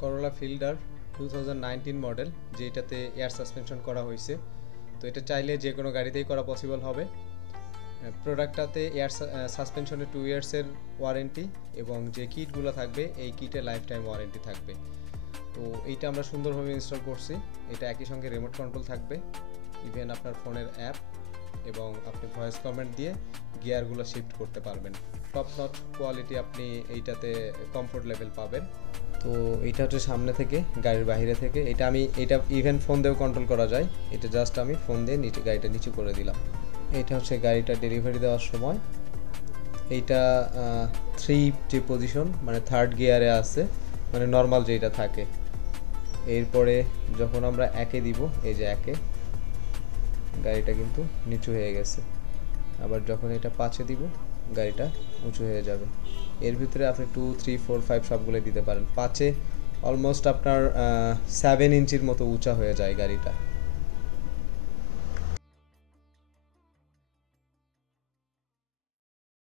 করোলা fielder 2019 model, যেটাতে air suspension করা হয়েছে। তো এটা চাইলে যে কোনো গাড়িতেই করা পসিবল হবে। প্রোডাক্টটাতে এয়ার সাসপেনশনের 2 ইয়ার্সের ওয়ারেন্টি এবং যে কিটগুলো থাকবে এই কিটে লাইফ টাইম ওয়ারেন্টি থাকবে। তো এইটা আমরা সুন্দরভাবে ইনস্টল করছি। এটা একই সঙ্গে রিমোট কন্ট্রোল থাকবে, ইভেন আপনার ফোনের অ্যাপ, এবং আপনি ভয়েস কমেন্ট দিয়ে গিয়ারগুলো শিফট করতে পারবেন। টপ নট কোয়ালিটি আপনি এইটাতে কমফোর্ট লেভেল পাবেন। তো এইটা হচ্ছে সামনে থেকে, গাড়ির বাইরে থেকে। এটা ইভেন ফোন দিয়েও কন্ট্রোল করা যায়। এটা জাস্ট আমি ফোন দিয়ে গাড়িটা নিচু করে দিলাম। এইটা হচ্ছে গাড়িটা ডেলিভারি দেওয়ার সময়। এইটা 3 যে পজিশন, মানে থার্ড গিয়ারে আছে, মানে নর্মাল যেটা থাকে। এরপরে যখন আমরা একে দিব, এই যে একে, গাড়িটা কিন্তু নিচু হয়ে গেছে। আবার যখন এটা 5-এ দিব, গাড়িটা উঁচু হয়ে যাবে। এর ভিতরে আপনি 2, 3, 4, 5 সবগুলো দিতে পারেন। 5-এ অলমোস্ট আপনার 7 ইঞ্চির মতো উঁচা হয়ে যায় গাড়িটা।